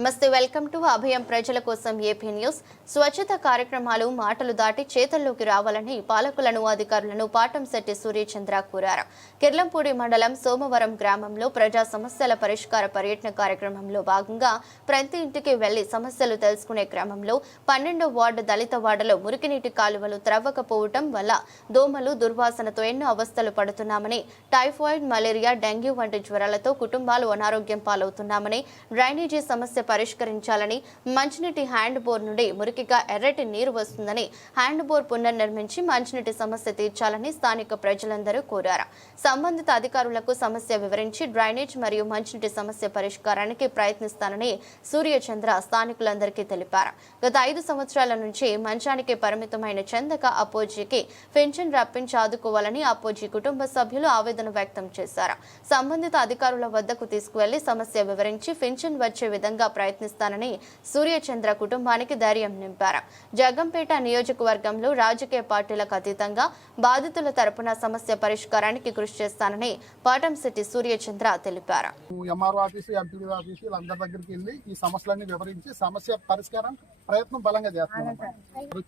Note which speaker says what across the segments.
Speaker 1: నమస్తే welcome to అభయం ప్రజల కోసం ఏపీ న్యూస్. స్వచ్ఛత కార్యక్రమాలు మాటలు దాటి చేతల్లోకి రావాలని పాలకులను అధికారులను పాటంశెట్టి సూర్యచంద్ర కోరారు. కిర్లంపూడి మండలం సోమవరం గ్రామంలో ప్రజా సమస్యల పరిష్కార పర్యటన కార్యక్రమంలో భాగంగా ప్రతి ఇంటికి వెళ్ళి సమస్యలు తెలుసుకునే క్రమంలో పన్నెండో వార్డు దళిత వార్డులో మురికినీటి కాలువలు త్రవ్వకపోవటం వల్ల దోమలు దుర్వాసనతో ఎన్నో అవస్థలు పడుతున్నామని టైఫాయిడ్ మలేరియా డెంగ్యూ వంటి జ్వరాలతో కుటుంబాలు అనారోగ్యం పాలవుతున్నామని డ్రైనేజీ సమస్య పరిష్కరించాలని మంచినీటి హ్యాండ్ బోర్ నుండి మురికిగా ఎర్రటి నీరు వస్తుందని హ్యాండ్ బోర్ పునర్నిర్మించి మంచినీటి సమస్య తీర్చాలని స్థానిక ప్రజలందరూ కోరారు. సంబంధిత అధికారులకు సమస్య వివరించి డ్రైనేజ్ మరియు మంచినీటి సమస్య పరిష్కారానికి ప్రయత్నిస్తానని సూర్యచంద్ర స్థానికులందరికీ తెలిపారు. గత ఐదు సంవత్సరాల నుంచి మంచానికి పరిమితమైన చందక అపోజీకి పెన్షన్ రప్పించి ఆదుకోవాలని అపోజీ కుటుంబ సభ్యులు ఆవేదన వ్యక్తం చేశారు. సంబంధిత అధికారుల వద్దకు తీసుకువెళ్ళి సమస్య వివరించి పెన్షన్ వచ్చే విధంగా ప్రయత్నిస్తానని సూర్యచంద్ర కుటుంబానికి ధైర్యం నింపారు. జగంపేట నియోజకవర్గంలో రాజకీయ పార్టీలకు అతీతంగా బాధితుల తరపున సమస్య పరిష్కారానికి కృషి చేస్తానని పాటంశెట్టి సూర్యచంద్ర తెలిపారు.
Speaker 2: ఎంఆర్ఓ ఆఫీసు ఎంపీడీ ఆఫీసు వీళ్ళందరి దగ్గరికి వెళ్ళి ఈ సమస్యలన్నీ వివరించి సమస్య పరిష్కారం ప్రయత్నం బలంగా చేస్తున్నాం.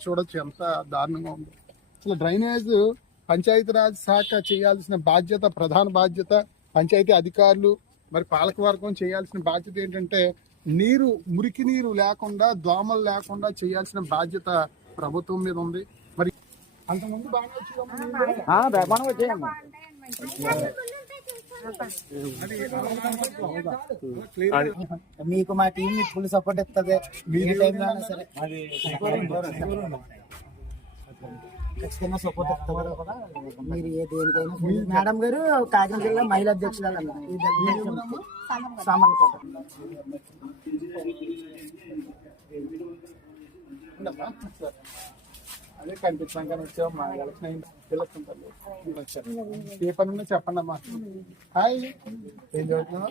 Speaker 2: చూడొచ్చు ఎంత దారుణంగా ఉంది. అసలు డ్రైనేజ్ పంచాయతీరాజ్ శాఖ చేయాల్సిన బాధ్యత ప్రధాన బాధ్యత పంచాయతీ అధికారులు మరి పాలకవర్గం చేయాల్సిన బాధ్యత ఏంటంటే నీరు మురికి నీరు లేకుండా దోమలు లేకుండా చేయాల్సిన బాధ్యత ప్రభుత్వం మీద ఉంది. మరి అంతకుముందు బాగానే
Speaker 3: వచ్చేయమ్మా మీకు మా టీం ఫుల్ సపోర్ట్ ఇస్తుంది. ఖచ్చితంగా సపోర్ట్ ఇస్తుంది మీరు ఏ దేనికైనా మేడం గారు కాకినాడ జిల్లా మహిళా అధ్యక్షురాలు అన్నారు.
Speaker 2: అదే కనిపించాం కానీ వచ్చాం మా ఎలక్షన్ అయింది వచ్చారు ఏ పని ఉన్నా చెప్పండి అమ్మా హాయ్. ఏం చదువుతున్నావు?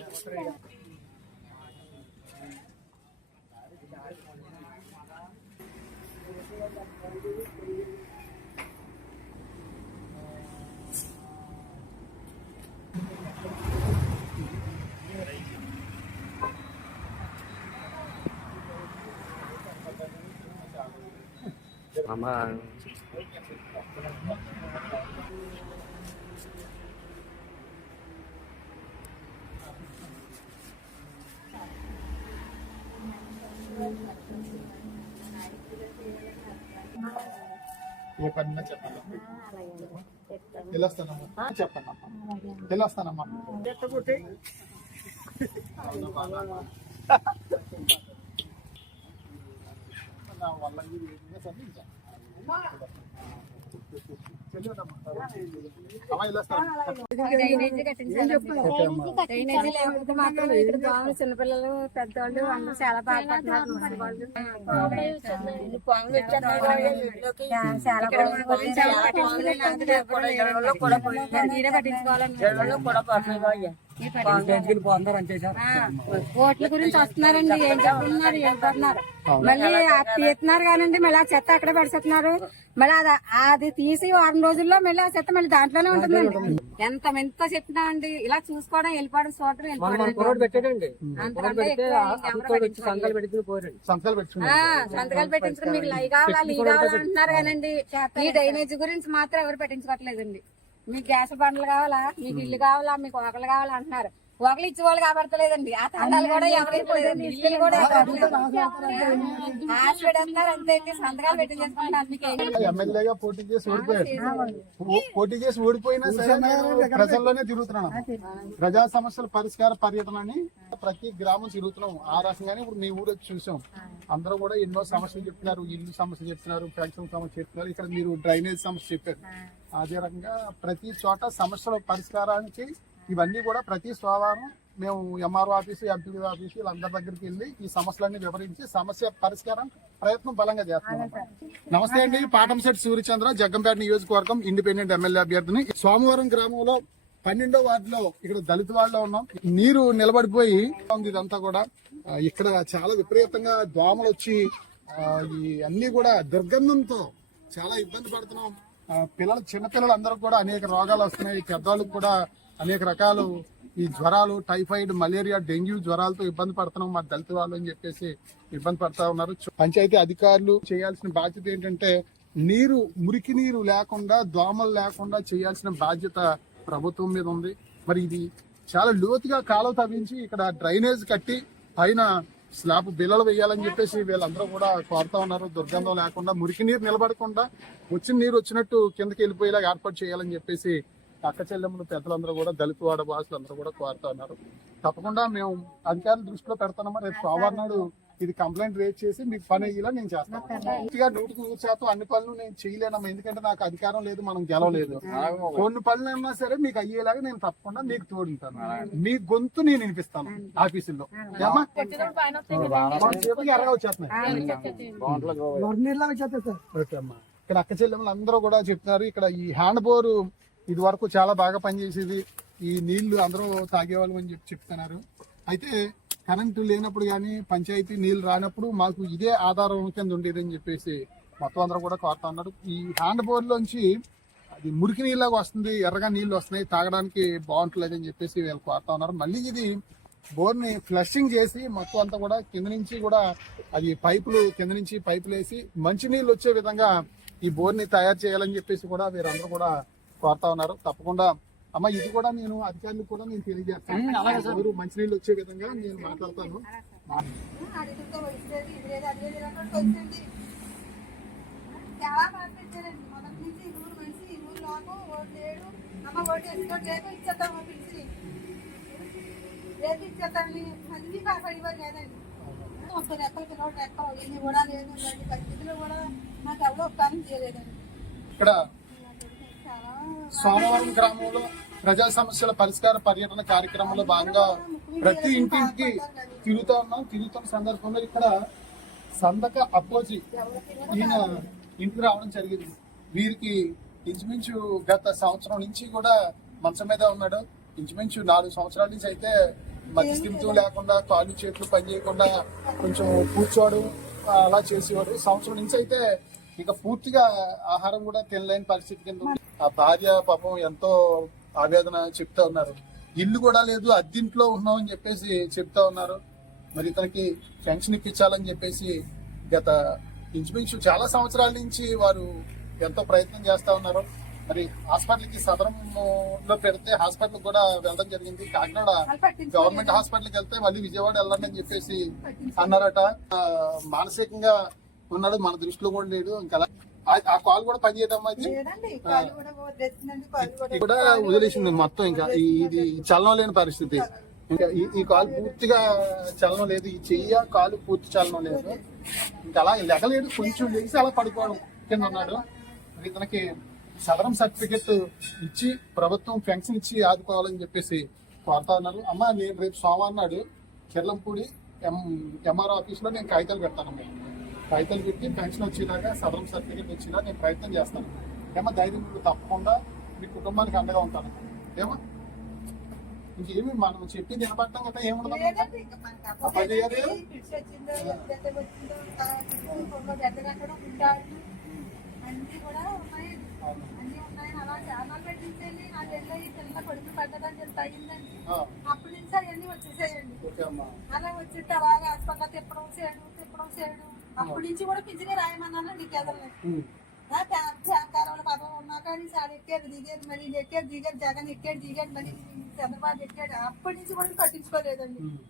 Speaker 2: పని ఉన్నా చెప్పండి వెళ్ళొస్తానమ్మా చెప్పండి అమ్మా వెళ్ళొస్తానమ్మా నా వల్ల ఇది ఏం చేశాను ఇంకా.
Speaker 4: చిన్నపిల్లలు పెద్దవాళ్ళు అందరూ చాలా బాధపడుతున్నారు ఓట్ల గురించి వస్తున్నారండి ఏం చెప్తున్నారు ఏం పడుతున్నారు? మళ్ళీ తీస్తున్నారు కానండి మళ్ళీ ఆ చెత్త అక్కడే పెడుతున్నారు మళ్ళీ అది తీసి వారం రోజుల్లో మళ్ళీ ఆ చెత్త మళ్ళీ దాంట్లోనే ఉంటుందండి ఎంత ఎంత చెప్తున్నామండి ఇలా చూసుకోవడం వెళ్ళిపోవడం చూడటం వెళ్ళిపోవడం.
Speaker 2: సంతకాలు
Speaker 4: పెట్టించుకుని మీకు లై కావాలా లీ కావాలా అంటున్నారు కానండి ఈ డ్రైనేజ్ గురించి మాత్రం ఎవరు పట్టించుకోవట్లేదండి. మీకు గ్యాస్ బండ్లు కావాలా మీకు ఇల్లు కావాలా మీకు ఒకళ్ళు కావాలా అంటున్నారు. ఒకళ్ళు ఇచ్చే వాళ్ళు కాబడతలేదండి. ఆ తండాలు కూడా ఎవరు ఇవ్వలేదండి. ఇల్లు కూడా హాస్పిటల్ అంటున్నారు అంతే అండి. సంతకాలు
Speaker 2: ఎమ్మెల్యేగా పోటీ చేసి ఓడిపోయాడు. పోటీ చేసి ఓడిపోయినా సరే నేను ప్రజల్లోనే తిరుగుతున్నాను. ప్రజా సమస్యల పరిష్కార పర్యటన అని ప్రతి గ్రామం తిరుగుతున్నాం. ఆ రకంగానే ఇప్పుడు మీ ఊరు వచ్చి చూసాం. అందరూ కూడా ఎన్నో సమస్యలు చెప్తున్నారు. ఇల్లు సమస్య చెప్తున్నారు. పెన్షన్ సమస్య చెప్తున్నారు. ఇక్కడ మీరు డ్రైనేజ్ సమస్య చెప్పారు. అదే రకంగా ప్రతి చోట సమస్యల పరిష్కారానికి ఇవన్నీ కూడా ప్రతి సోమవారం మేము ఎంఆర్ఓ ఆఫీసు ఎంపీ ఆఫీసు వీళ్ళందరి దగ్గరికి వెళ్ళి ఈ సమస్యలన్నీ వివరించి సమస్య పరిష్కారం ప్రయత్నం బలంగా చేస్తున్నాం నమస్తే అండి. పాటంశెట్టి సూర్యచంద్ర జగ్గంపేట నియోజకవర్గం ఇండిపెండెంట్ ఎమ్మెల్యే అభ్యర్థిని. సోమవారం గ్రామంలో పన్నెండో వార్డులో ఇక్కడ దళిత వాళ్ళలో ఉన్నాం. నీరు నిలబడిపోయి ఉంది ఇదంతా కూడా. ఇక్కడ చాలా విపరీతంగా దోమలు వచ్చి ఈ అన్ని కూడా దుర్గంధంతో చాలా ఇబ్బంది పడుతున్నాం. పిల్లలు చిన్నపిల్లలు అందరూ కూడా అనేక రోగాలు వస్తున్నాయి. పెద్దవాళ్ళకి కూడా అనేక రకాలు ఈ జ్వరాలు టైఫాయిడ్ మలేరియా డెంగ్యూ జ్వరాలతో ఇబ్బంది పడుతున్నాం మా దళిత వాళ్ళు అని చెప్పేసి ఇబ్బంది పడతా ఉన్నారు. పంచాయతీ అధికారులు చేయాల్సిన బాధ్యత ఏంటంటే నీరు మురికి నీరు లేకుండా దోమలు లేకుండా చేయాల్సిన బాధ్యత ప్రభుత్వం మీద ఉంది. మరి ఇది చాలా లోతుగా కాలువ తవ్వించి ఇక్కడ డ్రైనేజ్ కట్టి పైన స్లాబ్ బిల్లలు వేయాలని చెప్పేసి వీళ్ళందరూ కూడా కోరుతా ఉన్నారు. దుర్గంధం లేకుండా మురికి నీరు నిలబడకుండా వచ్చిన నీరు వచ్చినట్టు కిందకి వెళ్ళిపోయేలాగా ఏర్పాటు చేయాలని చెప్పేసి అక్క చెల్లెమ్మలు పెద్దలందరూ కూడా దళిత వాడ భాషలు అందరూ కూడా కోరుతా ఉన్నారు. తప్పకుండా మేము అధికారుల దృష్టిలో పెడతామమ్మా రేపు సోమవారం నాడు ఇది కంప్లైంట్ రేజ్ చేసి మీకు పని అయ్యేలా నేను చేస్తాను. పూర్తిగా నూటికి నూరు శాతం అన్ని పనులు నేను చేయలేనమ్మా. ఎందుకంటే నాకు అధికారం లేదు మనం గెలవలేదు. కొన్ని పనులు అయినా సరే మీకు అయ్యేలాగా నేను తప్పకుండా మీకు తోడుంటాను. మీ గొంతు నేను వినిపిస్తాను ఆఫీసుల్లో. ఎర్రగా వచ్చేస్తున్నాయి. ఓకే అమ్మా ఇక్కడ అక్క చెల్లెములు అందరూ కూడా చెప్తున్నారు ఇక్కడ ఈ హ్యాండ్ బోర్ ఇది వరకు చాలా బాగా పనిచేసేది ఈ నీళ్ళు అందరూ తాగేవాళ్ళు అని చెప్పి చెప్తున్నారు. అయితే కరెంటు లేనప్పుడు కానీ పంచాయతీ నీళ్ళు రానప్పుడు మాకు ఇదే ఆధారం కింద ఉండేది అని చెప్పేసి మొత్తం అందరూ కూడా కోరుతా ఉన్నారు. ఈ హ్యాండ్ బోర్లోంచి అది మురికి నీళ్ళగా వస్తుంది ఎర్రగా నీళ్ళు వస్తున్నాయి తాగడానికి బాగుంటలేదు అని చెప్పేసి వీళ్ళు కోరుతా ఉన్నారు. మళ్ళీ ఇది బోర్ని ఫ్లషింగ్ చేసి మొత్తం అంతా కూడా కింద నుంచి కూడా అది పైపులు కింద నుంచి పైపులు వేసి మంచి నీళ్ళు వచ్చే విధంగా ఈ బోర్ని తయారు చేయాలని చెప్పేసి కూడా వీరందరూ కూడా కోరుతా ఉన్నారు. తప్పకుండా. అమ్మ ఇది కూడా నేను అధికారులకు కూడా నేను తెలియజేస్తాను. మీరు మంచినీళ్ళు వచ్చే విధంగా నేను మాట్లాడతాను.
Speaker 5: చాలా మొదటి నుంచి ఈ ఊరు మనిషి ఈ ఊరు ఓటు లేడు అమ్మ ఓటు ఇచ్చేద్దాం పిలిచి రేపు ఇచ్చేద్దామని మంది కాపాడివారు లేదండి ముప్పై రెక్కలు కిలోటి రెక్కలు ఇది కూడా లేదు ఇలాంటి పరిస్థితులు కూడా నాకు ఎవరో ఉపకారం చేయలేదండి
Speaker 2: ఇక్కడ సోమవారం గ్రామంలో ప్రజా సమస్యల పరిష్కార పర్యటన కార్యక్రమంలో భాగంగా ప్రతి ఇంటింటికి తిరుగుతా ఉన్నాం. తిరుగుతున్న సందర్భంలో ఇక్కడ సందక అప్పోజి ఈయన ఇంటికి రావడం జరిగింది. వీరికి ఇంచుమించు గత సంవత్సరం నుంచి కూడా మంచం మీద ఉన్నాడు. ఇంచుమించు నాలుగు సంవత్సరాల నుంచి అయితే మధ్య స్థిమితం లేకుండా కాళ్ళు చేతులు పని చేయకుండా కొంచెం కూర్చోవడం అలా చేసేవాడు. సంవత్సరం నుంచి అయితే ఇక పూర్తిగా ఆహారం కూడా తినలేని పరిస్థితి కింద ఉంది. ఆ భార్య పాపం ఎంతో ఆవేదన చెప్తా ఉన్నారు. ఇల్లు కూడా లేదు అద్దింట్లో ఉన్నాం అని చెప్పేసి చెప్తా ఉన్నారు. మరి ఇతనికి పెన్షన్ ఇప్పించాలని చెప్పేసి గత ఇంచుమించు చాలా సంవత్సరాల నుంచి వారు ఎంతో ప్రయత్నం చేస్తా ఉన్నారు. మరి హాస్పిటల్కి సదరంలో పెడితే హాస్పిటల్ కూడా వెళ్ళడం జరిగింది. కాకినాడ గవర్నమెంట్ హాస్పిటల్కి వెళ్తే మళ్ళీ విజయవాడ వెళ్ళండి అని చెప్పేసి అన్నారట. మానసికంగా ఉన్నాడు మన దృష్టిలో కూడా లేడు. ఇంకా అలా- ఆ- కాల్ కూడా
Speaker 5: లేదండి కాలు కూడా
Speaker 2: వదిలేసింది మొత్తం ఇంకా. ఇది చలనం లేని పరిస్థితి. ఇంకా ఈ కాలు పూర్తిగా చలనం లేదు. ఈ చెయ్య కాలు పూర్తి చలనం లేదు. ఇంకా అలా లెగలేడు కొంచెం లేచి అలా పడిపోవడం కింద ఉన్నాడు. ఇతనికి సదరం సర్టిఫికెట్ ఇచ్చి ప్రభుత్వం పెన్షన్ ఇచ్చి ఆదుకోవాలని చెప్పేసి కోరుతా ఉన్నారు. అమ్మ నేను రేపు సోమవారం నాడు కిర్లంపూడి ఎం ఎంఆర్ ఆఫీస్లో నేను కాగితాలు పెడతానమ్మా. కాగితాలు పెట్టి పెన్షన్ వచ్చేలాగా సదరం సర్టిఫికెట్ వచ్చేలా నేను ప్రయత్నం చేస్తాను. ఏమో ధైర్యం తప్పకుండా మీ కుటుంబానికి అండగా ఉంటాను. ఏమో? ఇంకేమి మనం చెప్పింది వినపడటం కదా ఏముండదు
Speaker 5: అన్ని కూడా ఉన్నాయి. అన్ని ఉన్నాయి. అలా చాలా పెట్టించండి నా పెళ్ళి పిల్ల కొడుకు పడ్డదని చెప్పి అయిందండి.
Speaker 2: ఆ,
Speaker 5: అప్పటి నుంచి అవన్నీ వచ్చేసాయండి. అలా వచ్చి అలాగా హాస్పిటల్ తిప్పడం చేయడం తిప్పడం చేయడం. అప్పటి నుంచి కూడా పింఛని రాయమన్నాను నీకు ఎదలేదు
Speaker 2: ఉమ్.
Speaker 5: శాంకారాల పదం ఉన్నా కానీ సార్ ఎక్కారు దిగారు మరి ఎక్కారు దిగారు జగన్ ఎక్కాడు దిగాడు మరి చంద్రబాబు ఎక్కాడు అప్పటి నుంచి కూడా పట్టించుకోలేదండి.